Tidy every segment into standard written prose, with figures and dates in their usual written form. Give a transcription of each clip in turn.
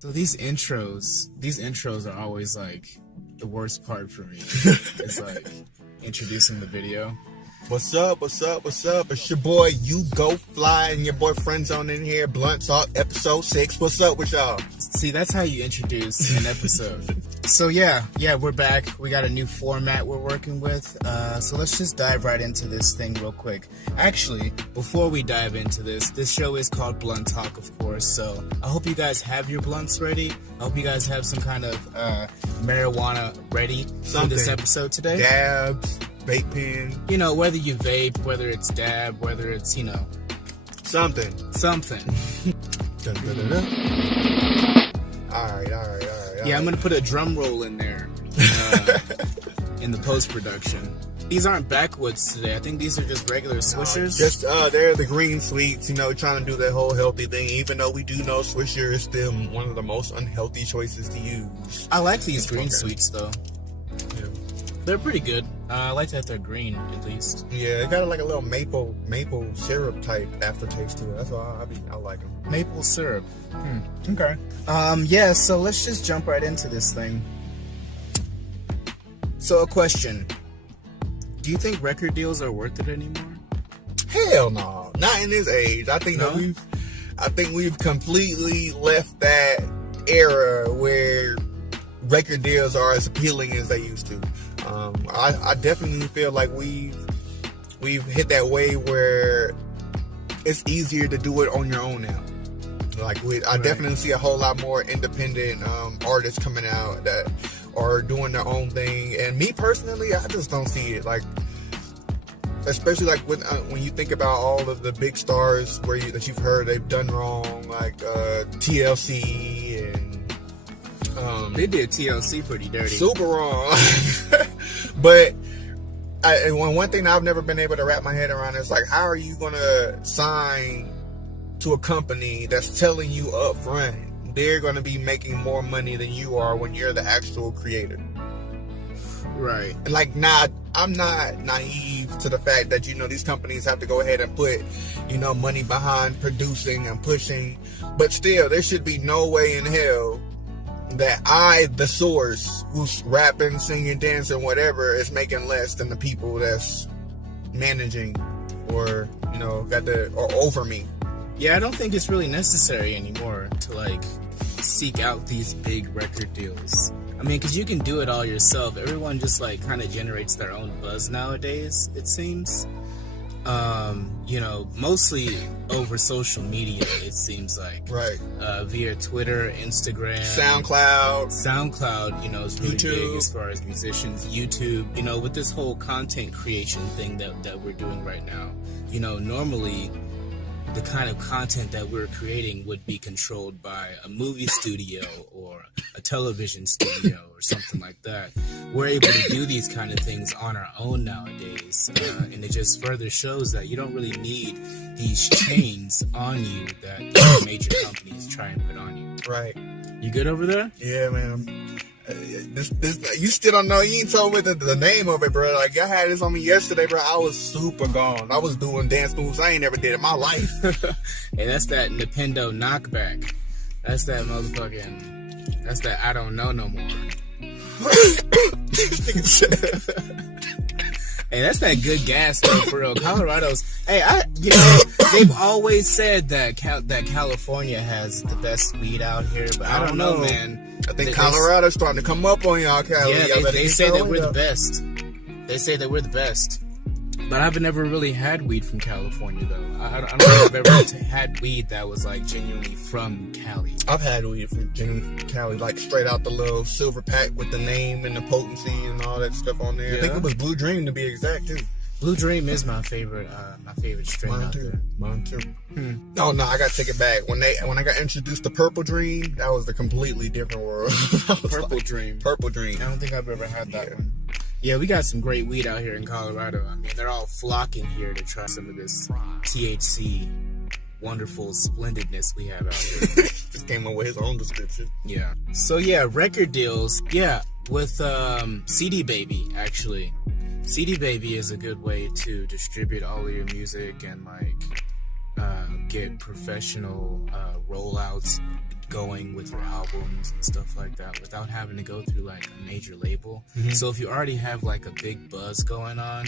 So these intros are always like the worst part for me. It's like introducing the video. What's up? What's up? What's up? It's your boy, You Go Fly, and your boy Friend Zone in here. Blunt Talk, episode 6. What's up with y'all? See, that's how you introduce an episode. So yeah, we're back. We got a new format we're working with. So let's just dive right into this thing real quick. Actually, before we dive into this show is called Blunt Talk, of course. So I hope you guys have your blunts ready. I hope you guys have some kind of marijuana ready for this episode today. Dabs, vape pen. You know, whether you vape, whether it's dab, whether it's, you know, something. Dun, dun, dun, dun. All right. Yeah, I'm going to put a drum roll in there in the post-production. These aren't backwoods today. I think these are just regular swishers. They're the green sweets, you know, trying to do that whole healthy thing, even though we do know Swisher is still one of the most unhealthy choices to use. I like these green sweets, though. Yeah. They're pretty good. I like that they're green, at least. Yeah, it got like a little maple syrup type aftertaste to it. That's why I like them. Maple syrup. Okay. Yeah, so let's just jump right into this thing. So a question. Do you think record deals are worth it anymore? Hell no. Not in this age. I think we've completely left that era where record deals are as appealing as they used to. I definitely feel like we've hit that wave where it's easier to do it on your own now. I definitely see a whole lot more independent artists coming out that are doing their own thing. And me personally, I just don't see it. Like, especially like when you think about all of the big stars that you've heard they've done wrong, like TLC and. They did TLC pretty dirty. Super wrong. But one thing I've never been able to wrap my head around is like, how are you going to sign to a company that's telling you up front they're going to be making more money than you are when you're the actual creator? Right. And like, I'm not naive to the fact that, you know, these companies have to go ahead and put, you know, money behind producing and pushing. But still, there should be no way in hell that the source, who's rapping, singing, dancing, whatever, is making less than the people that's managing or, you know, or over me. Yeah, I don't think it's really necessary anymore to, like, seek out these big record deals. I mean, because you can do it all yourself. Everyone just, like, kind of generates their own buzz nowadays, it seems. You know, mostly over social media, it seems like. Right. Via Twitter, Instagram. SoundCloud, you know, is really YouTube. big as far as musicians. YouTube, you know, with this whole content creation thing that we're doing right now. You know, normally the kind of content that we're creating would be controlled by a movie studio or a television studio or something like that. We're able to do these kind of things on our own nowadays, and it just further shows that you don't really need these chains on you that major companies try and put on you. Right. You good over there? Yeah, man. This you still don't know. You ain't told me the name of it, bro. Like, I had this on me yesterday, bro. I was super gone. I was doing dance moves I ain't never did in my life. Hey, that's that Nintendo knockback. That's that motherfucking. That's that I don't know no more. Hey, that's that good gas though, for real. Colorado's. Hey, they've always said that California has the best weed out here, but I don't know, man. I think Colorado's starting to come up on y'all, Cali. Yeah, they say that we're the best. They say that we're the best. But I've never really had weed from California, though. I don't think I've ever had weed that was, like, genuinely from Cali. I've had weed from genuinely Cali, like, straight out the little silver pack with the name and the potency and all that stuff on there. Yeah. I think it was Blue Dream, to be exact, too. Blue Dream is my favorite strain out there. Mine too. Oh no, I gotta take it back. When I got introduced to Purple Dream, that was a completely different world. Purple Dream. I don't think I've ever had that one. Yeah, we got some great weed out here in Colorado. I mean, they're all flocking here to try some of this THC wonderful splendidness we have out here. Just came up with his own description. Yeah. So yeah, record deals. Yeah, with CD Baby, actually. CD Baby is a good way to distribute all of your music and like get professional rollouts going with your albums and stuff like that without having to go through like a major label. So if you already have like a big buzz going on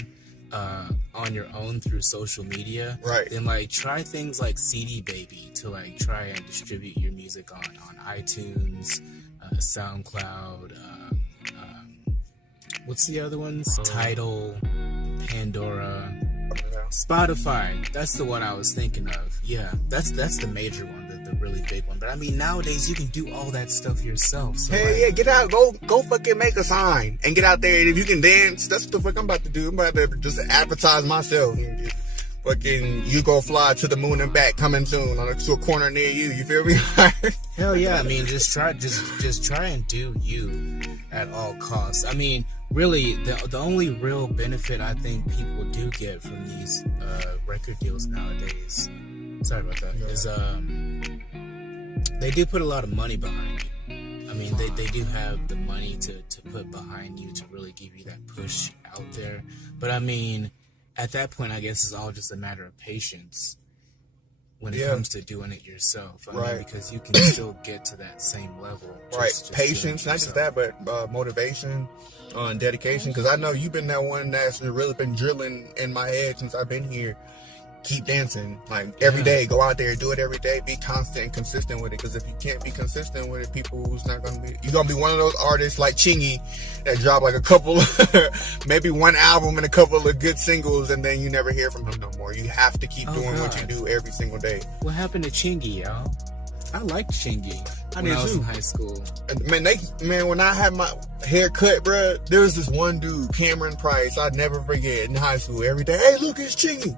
your own through social media, right, then like try things like CD Baby to like try and distribute your music on iTunes, SoundCloud, what's the other ones? Tidal, Pandora, Spotify. That's the one I was thinking of. Yeah, that's the major one, the really big one. But I mean, nowadays you can do all that stuff yourself. So hey, yeah, get out, go fucking make a sign and get out there. And if you can dance, that's what the fuck I'm about to do. I'm about to just advertise myself. Fucking You Go Fly to the Moon and Back coming soon to a corner near you. You feel me? Hell yeah! I mean, just try and do you at all costs. I mean, really, the only real benefit I think people do get from these record deals nowadays, sorry about that, is they do put a lot of money behind you. I mean, they do have the money to put behind you to really give you that push out there. But I mean, at that point, I guess it's all just a matter of patience when it comes to doing it yourself. I mean, because you can still get to that same level. Just patience, not just that, but motivation and dedication. Because I know you've been that one that's really been drilling in my head since I've been here. Keep dancing, like every day. Go out there, do it every day. Be constant and consistent with it. Because if you can't be consistent with it, people's not gonna be. You're gonna be one of those artists like Chingy that drop like a couple, maybe one album and a couple of good singles, and then you never hear from him no more. You have to keep doing what you do every single day. What happened to Chingy, y'all? I liked Chingy when I was in high school. Man, when I had my hair cut, bro, there was this one dude, Cameron Price. I'd never forget in high school. Every day, hey, look, it's Chingy.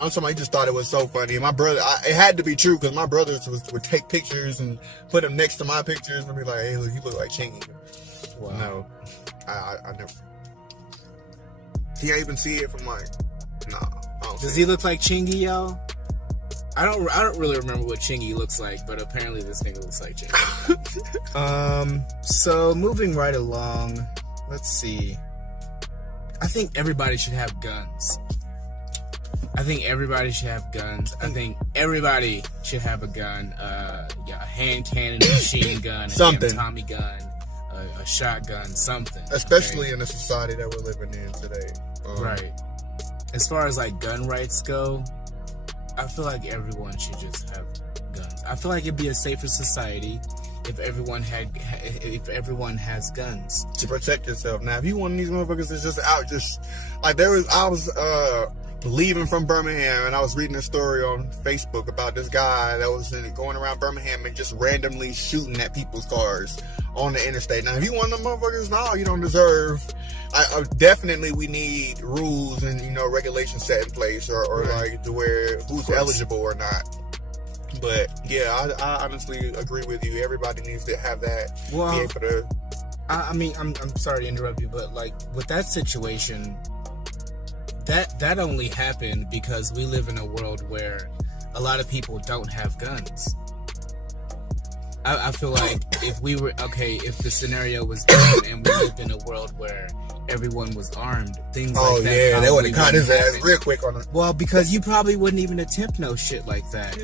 I'm somebody just thought it was so funny. And my brother, it had to be true because my brothers would take pictures and put them next to my pictures and be like, hey, look, you look like Chingy. Wow. No, I never. Can't even see it from like, nah. Does he look like Chingy, y'all? I don't really remember what Chingy looks like, but apparently this nigga looks like Chingy. So moving right along, let's see. I think everybody should have guns. I think everybody should have guns. I think everybody should have a gun. A hand cannon, a machine gun, a Tommy gun, a shotgun, something. Especially in the society that we're living in today. Right. As far as like gun rights go, I feel like everyone should just have guns. I feel like it'd be a safer society if everyone has guns to protect yourself. Now, if you one of these motherfuckers that's just out, just like I was leaving from Birmingham, and I was reading a story on Facebook about this guy that was going around Birmingham and just randomly shooting at people's cars on the interstate. Now, if you one of them motherfuckers, no, you don't deserve. Definitely, we need rules and regulations set in place, or like to where who's eligible or not. But yeah, I honestly agree with you. Everybody needs to have that. Well, be able to. I mean, I'm sorry to interrupt you, but like with that situation. That only happened because we live in a world where a lot of people don't have guns. I feel like if the scenario was different and we lived in a world where everyone was armed, things like that. Oh yeah, they would have caught his ass real quick on it. Well, because you probably wouldn't even attempt no shit like that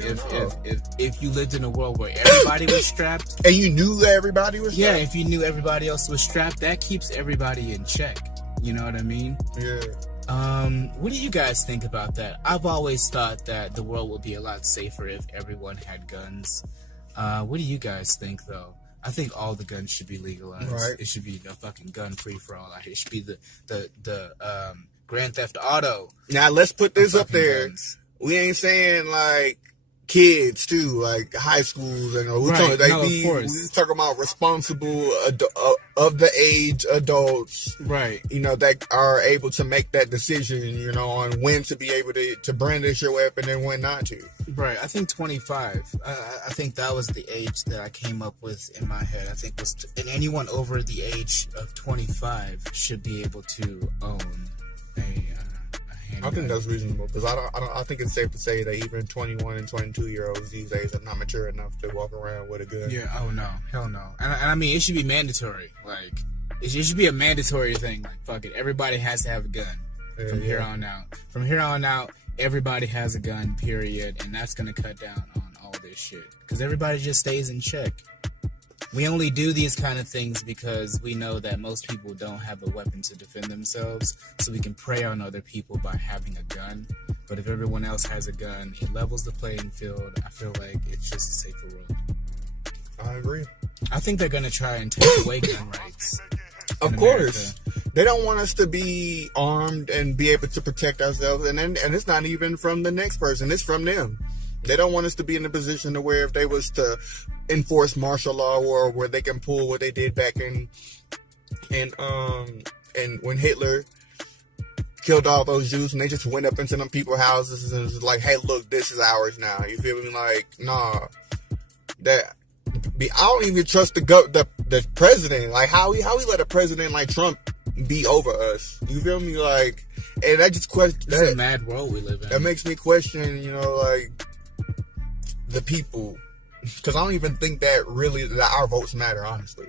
if you lived in a world where everybody was strapped. And you knew that everybody was strapped? Yeah, if you knew everybody else was strapped, that keeps everybody in check. You know what I mean? Yeah. What do you guys think about that? I've always thought that the world would be a lot safer if everyone had guns. What do you guys think, though? I think all the guns should be legalized. Right. It should be a fucking gun free for all out here. It should be the Grand Theft Auto. Now let's put this up there. Guns. We ain't saying like kids too, like high schools, and we're talking about responsible of the age adults, right? That are able to make that decision, on when to be able to brandish your weapon and when not to. Right. I think 25. I think that was the age that I came up with in my head. I think and anyone over the age of 25 should be able to own a handgun. I think that's reasonable because I think it's safe to say that even 21 and 22-year-olds these days are not mature enough to walk around with a gun. Yeah. Oh no. Hell no. And I mean, it should be mandatory. Like, it should be a mandatory thing. Like, fuck it. Everybody has to have a gun from here on out. From here on out, everybody has a gun, period, and that's going to cut down on all this shit. Because everybody just stays in check. We only do these kind of things because we know that most people don't have a weapon to defend themselves, so we can prey on other people by having a gun. But if everyone else has a gun, it levels the playing field. I feel like it's just a safer world. I agree. I think they're going to try and take away gun rights. Of course. They don't want us to be armed and be able to protect ourselves. And it's not even from the next person. It's from them. They don't want us to be in a position to where if they was to enforce martial law or where they can pull what they did back in when Hitler killed all those Jews and they just went up into them people's houses and was like, hey, look, this is ours now. You feel me? Like, nah. I don't even trust the president. Like, how he let a president like Trump be over us? You feel me? Like, and that just question. It's a mad world we live in. That makes me question, like, the people, because I don't even think that our votes matter. Honestly,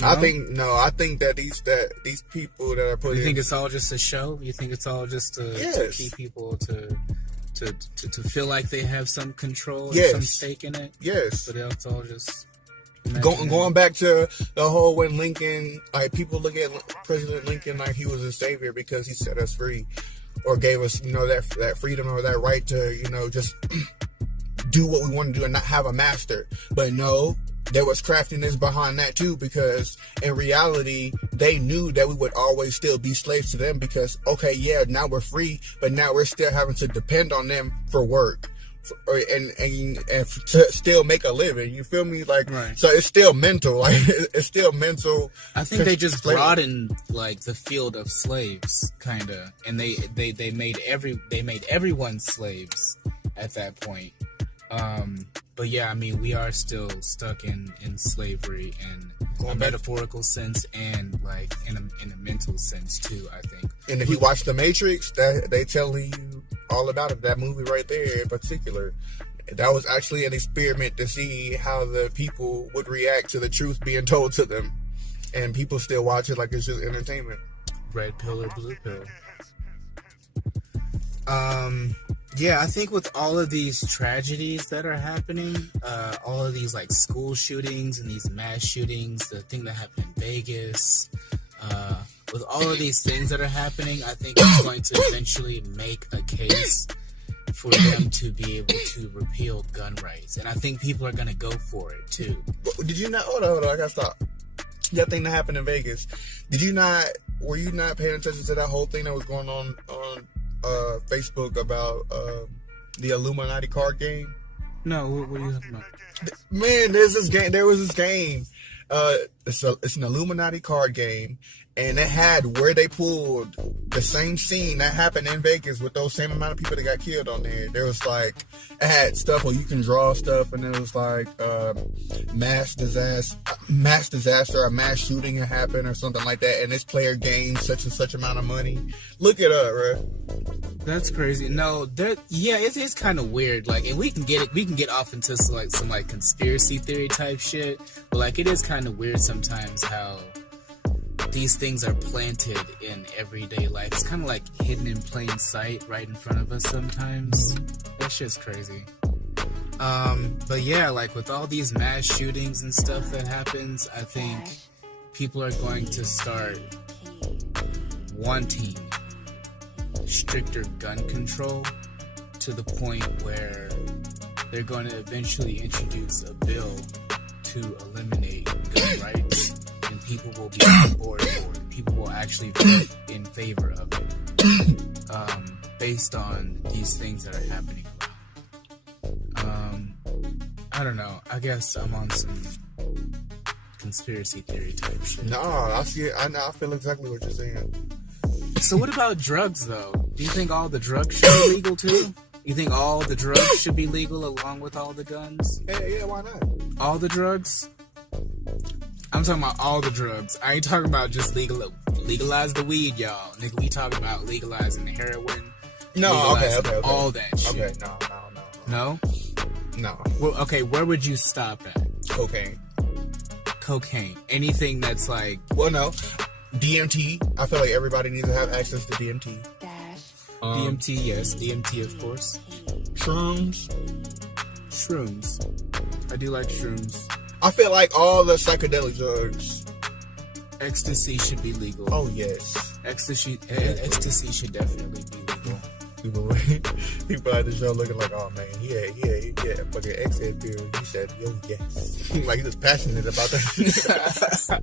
no? I think that these people that are put. You think it's all just a show? You think it's all just to keep people to feel like they have some control and some stake in it? Yes, but it's all just going back to the whole when Lincoln, like, people look at President Lincoln like he was a savior because he set us free or gave us that freedom or that right to just do what we want to do and not have a master. But no, there was craftiness behind that too, because in reality they knew that we would always still be slaves to them because now we're free, but now we're still having to depend on them for work and to still make a living. You feel me? Like, right. So it's still mental. Like, it's still mental. I think they just broadened like the field of slaves, kind of, and they made everyone slaves at that point. But yeah, I mean, we are still stuck in slavery in a metaphorical sense and like in a mental sense too, I think. And if you watch The Matrix, they telling you all about it. That movie right there in particular, that was actually an experiment to see how the people would react to the truth being told to them. And people still watch it like it's just entertainment. Red pill or blue pill. Yeah, I think with all of these tragedies that are happening, all of these like school shootings and these mass shootings, the thing that happened in Vegas, with all of these things that are happening, I think it's going to eventually make a case for them to be able to repeal gun rights. And I think people are going to go for it too. Did you not? Hold on, I gotta stop. That thing that happened in Vegas, were you not paying attention to that whole thing that was going on Facebook about the Illuminati card game? No, what are you talking about? Man, there was this game. It's an Illuminati card game, and it had where they pulled the same scene that happened in Vegas with those same amount of people that got killed on there. There was like, it had stuff where you can draw stuff, and it was like mass disaster, a mass shooting had happened or something like that, and this player gained such and such amount of money. Look it up, bro. That's crazy. No, it is kind of weird. Like, and we can get off into some conspiracy theory type shit, but like, it is kind of weird sometimes how these things are planted in everyday life. It's kind of like hidden in plain sight right in front of us sometimes. That shit's crazy. But yeah, like with all these mass shootings and stuff that happens, I think people are going to start wanting stricter gun control to the point where they're going to eventually introduce a bill to eliminate gun rights, and people will be on board for it. People will actually vote in favor of it, based on these things that are happening around. I don't know. I guess I'm on some conspiracy theory type shit. No, I see it. I feel exactly what you're saying. So what about drugs, though? Do you think all the drugs should be legal, too? You think all the drugs should be legal along with all the guns? Yeah, why not? All the drugs? I'm talking about all the drugs. I ain't talking about just legalize the weed, y'all. Nigga, we talking about legalizing the heroin. No, okay. All that shit. Okay, no. No? No. Well, okay, where would you stop at? Cocaine. Anything that's like... Well, no. DMT. I feel like everybody needs to have access to DMT. DMT, yes. DMT, of course. Shrooms. I do like shrooms. I feel like all the psychedelic drugs. Ecstasy should be legal. Oh, yes. Ecstasy should definitely be legal. People at the show looking like, oh man, yeah, fucking X-Head pills. He said, yo, yes. Like he was passionate about that.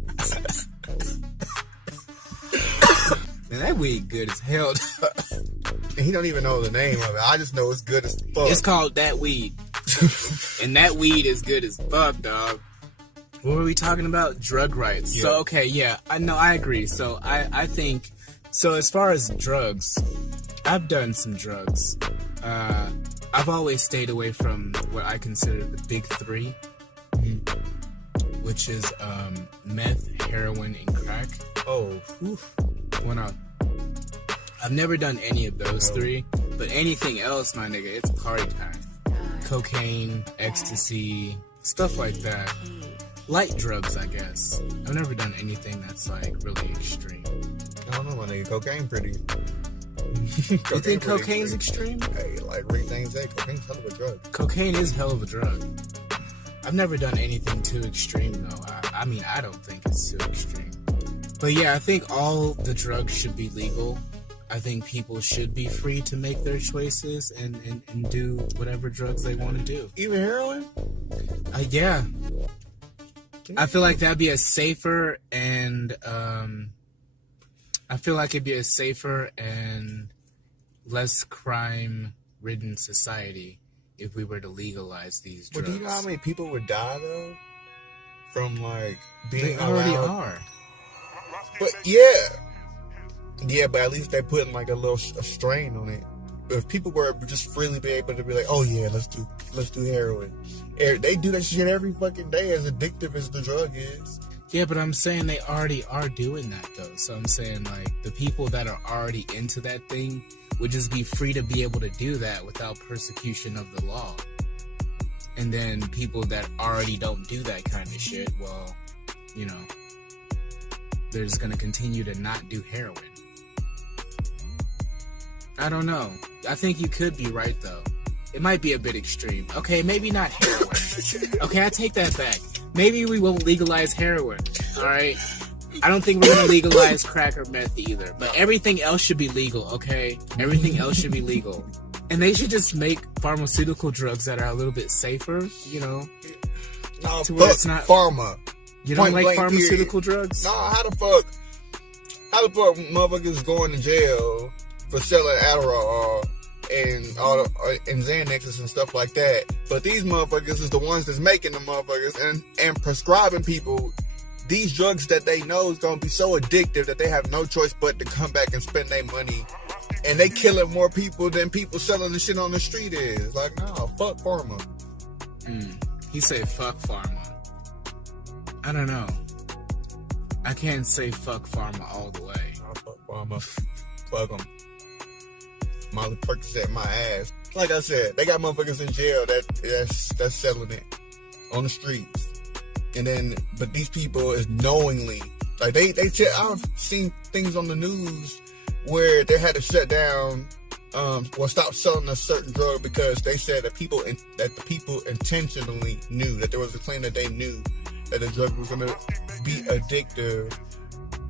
Man, that weed good as hell. And he don't even know the name of it. I just know it's good as fuck. It's called that weed. And that weed is good as fuck, dog. What were we talking about? Drug rights. Yeah. So, okay, yeah. I agree. So, I think... So, as far as drugs, I've done some drugs. I've always stayed away from what I consider the big three. Which is meth, heroin, and crack. Oh, oof. Well, no. I've never done any of those three. But anything else, my nigga, it's party time. Cocaine, ecstasy, stuff like that. Light drugs, I guess. I've never done anything that's like really extreme. I don't know, my nigga. Cocaine pretty. You think cocaine's extreme? Hey, like Rick James said, cocaine's hell of a drug. Cocaine is hell of a drug. I've never done anything too extreme though. I mean, I don't think it's too extreme. But yeah, I think all the drugs should be legal. I think people should be free to make their choices and do whatever drugs they want to do. Even heroin? Yeah. I feel like that'd be a safer and less crime-ridden society if we were to legalize these drugs. But do you know how many people would die though from like being They already allowed? are. But yeah, but at least they putting like a strain on it. If people were just freely be able to be like, oh yeah, let's do heroin. They do that shit every fucking day, as addictive as the drug is. Yeah, but I'm saying they already are doing that though. So I'm saying like the people that are already into that thing would just be free to be able to do that without persecution of the law. And then people that already don't do that kind of shit, well, you know, they're just gonna continue to not do heroin. I don't know. I think you could be right though. It might be a bit extreme. Okay, maybe not heroin. Okay, I take that back. Maybe we won't legalize heroin. Alright? I don't think we're gonna legalize crack or meth either. But everything else should be legal, okay? Everything else should be legal. And they should just make pharmaceutical drugs that are a little bit safer, you know? No, to where it's not pharma. You don't like pharmaceutical period. drugs? No, how the fuck motherfuckers going to jail for selling Adderall and and Xanaxes and stuff like that? But these motherfuckers is the ones that's making the motherfuckers and prescribing people these drugs that they know is gonna be so addictive that they have no choice but to come back and spend their money. And they killing more people than people selling the shit on the street is. Like, no, fuck pharma. He said fuck pharma. I don't know. I can't say fuck pharma all the way. Oh, fuck pharma. Fuck them. Molly Percocet my ass. Like I said, they got motherfuckers in jail that's selling it on the streets. And then, but these people is knowingly, like I've seen things on the news where they had to shut down, stop selling a certain drug because they said that the people intentionally knew that there was a claim that they knew that the drug was going to be addictive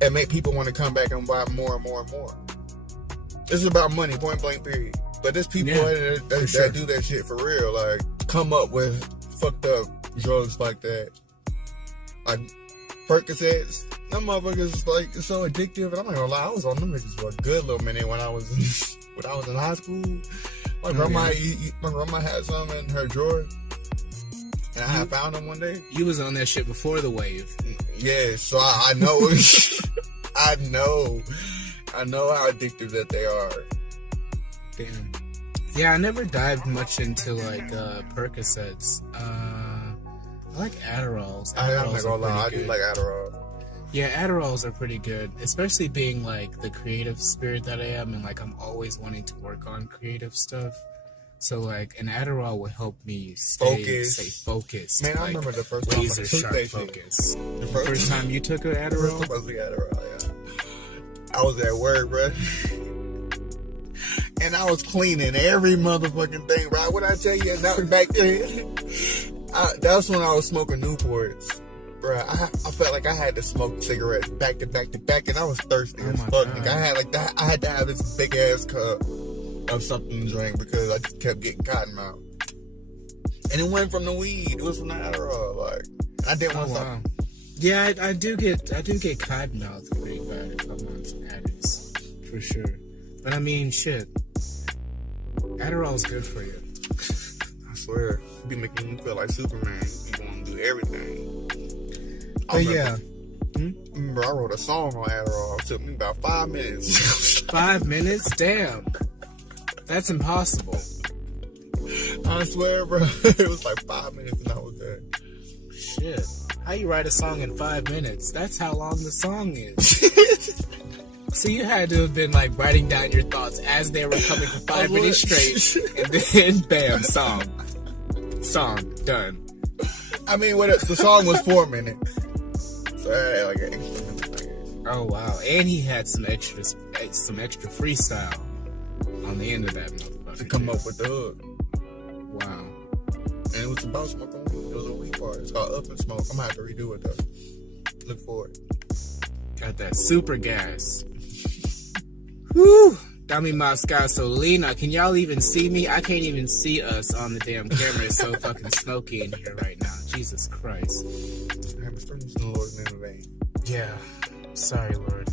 and make people want to come back and buy more and more and more. This is about money, point blank, period. But there's people that do that shit for real, like come up with fucked up drugs like that. Like Percocets, them motherfuckers like it's so addictive. And I'm not gonna lie, I was on them bitches for a good little minute when I was in high school. My grandma had some in her drawer, and I found them one day. You was on that shit before the wave. Yeah, so I know. I know how addictive that they are. Damn. Yeah, I never dived much into like Percocets. I like Adderalls. I'm not gonna lie, I do like Adderall. Yeah, Adderalls are pretty good, especially being like the creative spirit that I am, and like I'm always wanting to work on creative stuff. So like an Adderall will help me stay focused. Man, I remember the first time I took sharp that focus. shit. The first time you took an Adderall? Adderall, yeah. I was at work, bro. and I was cleaning every motherfucking thing, right? What I tell you, that back then, that's when I was smoking Newports. Bruh, I felt like I had to smoke cigarettes back to back to back, and I was thirsty as fuck. Like, I had to have this big ass cup of something to drink because I just kept getting cotton mouth. And it wasn't from the weed; it was from the Adderall. Like, I didn't want something. Yeah, I do get cotton mouth pretty bad if I'm on some Addis, for sure. But I mean, shit, Adderall's good for you. I swear, it be making me feel like Superman. You want to do everything. Remember, I wrote a song on Adderall. It took me about 5 minutes. 5 minutes? Damn. That's impossible. I swear, bro. It was like 5 minutes and I was there. Shit. How you write a song in 5 minutes? That's how long the song is. So you had to have been like writing down your thoughts as they were coming for 5 minutes straight. And then, bam, song. Song. Done. I mean, the song was 4 minutes. So I had like an extra minute. Oh wow! And he had some extra freestyle on the end of that motherfucker to come up with the hook. Wow! And it was about smoking weed. It was a weed part. It's called Up and Smoke. I'm gonna have to redo it though. Look for it. Got that super gas. Whew! Dami más gasolina. Can y'all even see me? I can't even see us on the damn camera. It's so fucking smoky in here right now. Jesus Christ. I have a strange in the Lord's name in vain. Yeah. Sorry, Lord.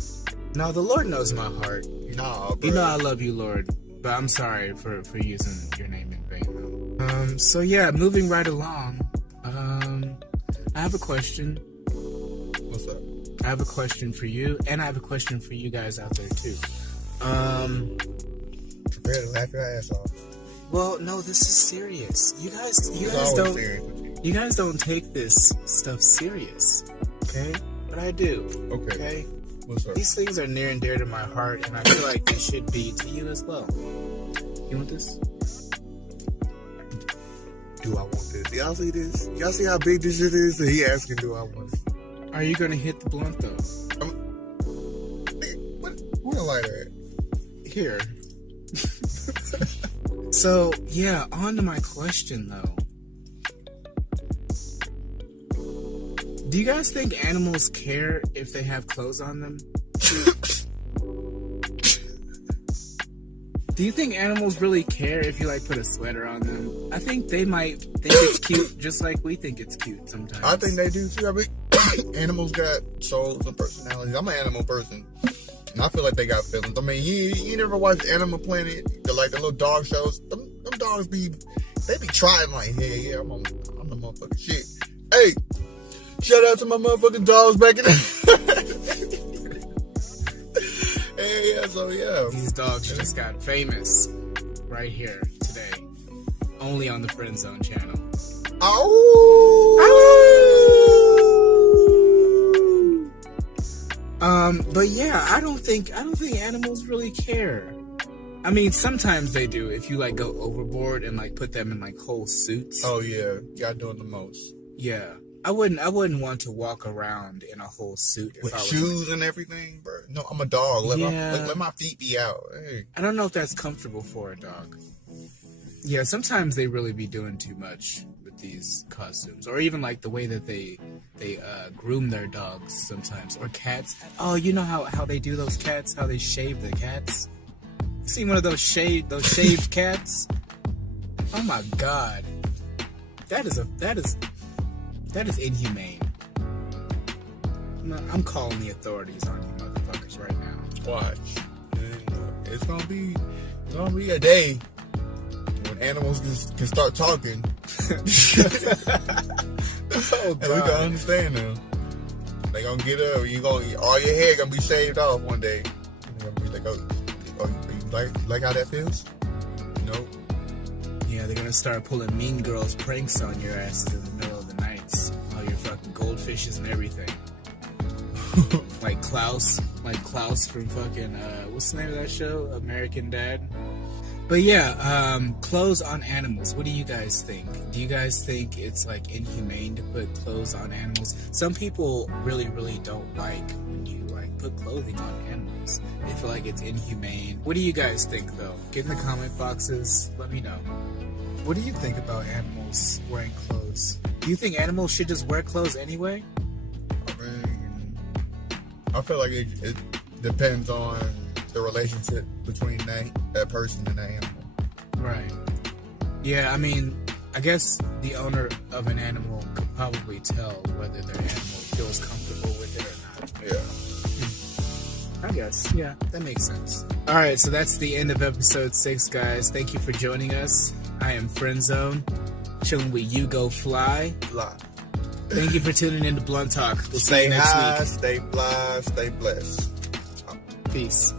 No, the Lord knows my heart. Nah, bro. You know I love you, Lord. But I'm sorry for using your name in vain. So yeah, moving right along. I have a question. What's up? I have a question for you, and I have a question for you guys out there too. Prepare to laugh your ass off. Well, no, this is serious. You guys don't take this stuff serious, okay? But I do. Okay. What's up? These things are near and dear to my heart, and I feel like they should be to you as well. You want this? Do I want this? Y'all see this? Y'all see how big this shit is? He asking, do I want it? Are you gonna hit the blunt though? Where the lighter at? Here. So, yeah, on to my question, though. Do you guys think animals care if they have clothes on them? Do you think animals really care if you, like, put a sweater on them? I think they might think it's cute just like we think it's cute sometimes. I think they do, too. I mean, animals got souls and personalities. I'm an animal person. And I feel like they got feelings. I mean, you never watched Animal Planet, like the little dog shows. Them dogs be trying like, yeah, I'm the motherfucking shit. Hey, shout out to my motherfucking dogs back in the Hey, yeah, so yeah. These dogs just got famous right here today. Only on the Friend Zone channel. But yeah, I don't think animals really care. I mean, sometimes they do if you like go overboard and like put them in like whole suits. Oh yeah, y'all doing the most. Yeah, I wouldn't want to walk around in a whole suit with shoes and everything, bro. No, I'm a dog. Let my feet be out. Hey. I don't know if that's comfortable for a dog. Yeah, sometimes they really be doing too much with these costumes, or even like the way that they groom their dogs sometimes, or cats. Oh, you know how they do those cats? How they shave the cats? You seen one of those shaved cats? Oh my god, that is inhumane. I'm calling the authorities on you motherfuckers right now. Watch, it's gonna be a day when animals can start talking. Oh, God. And we can understand them. They gonna get up. All your hair gonna be shaved off one day. You're gonna be like, you like how that feels? Nope. Yeah, they're gonna start pulling Mean Girls pranks on your asses in the middle of the nights. All your fucking goldfishes and everything. like Klaus from fucking what's the name of that show? American Dad. But yeah, clothes on animals. What do you guys think? Do you guys think it's like inhumane to put clothes on animals? Some people really, really don't like when you like put clothing on animals. They feel like it's inhumane. What do you guys think though? Get in the comment boxes. Let me know. What do you think about animals wearing clothes? Do you think animals should just wear clothes anyway? I mean, I feel like it depends on the relationship between that person and the animal. Right. Yeah, I mean, I guess the owner of an animal could probably tell whether their animal feels comfortable with it or not. Yeah. I guess. Yeah, that makes sense. All right, so that's the end of episode 6, guys. Thank you for joining us. I am Friendzone, chilling with You Go Fly. Thank you for tuning in to Blunt Talk. We'll see you next week. Stay high, stay fly, stay blessed. Peace.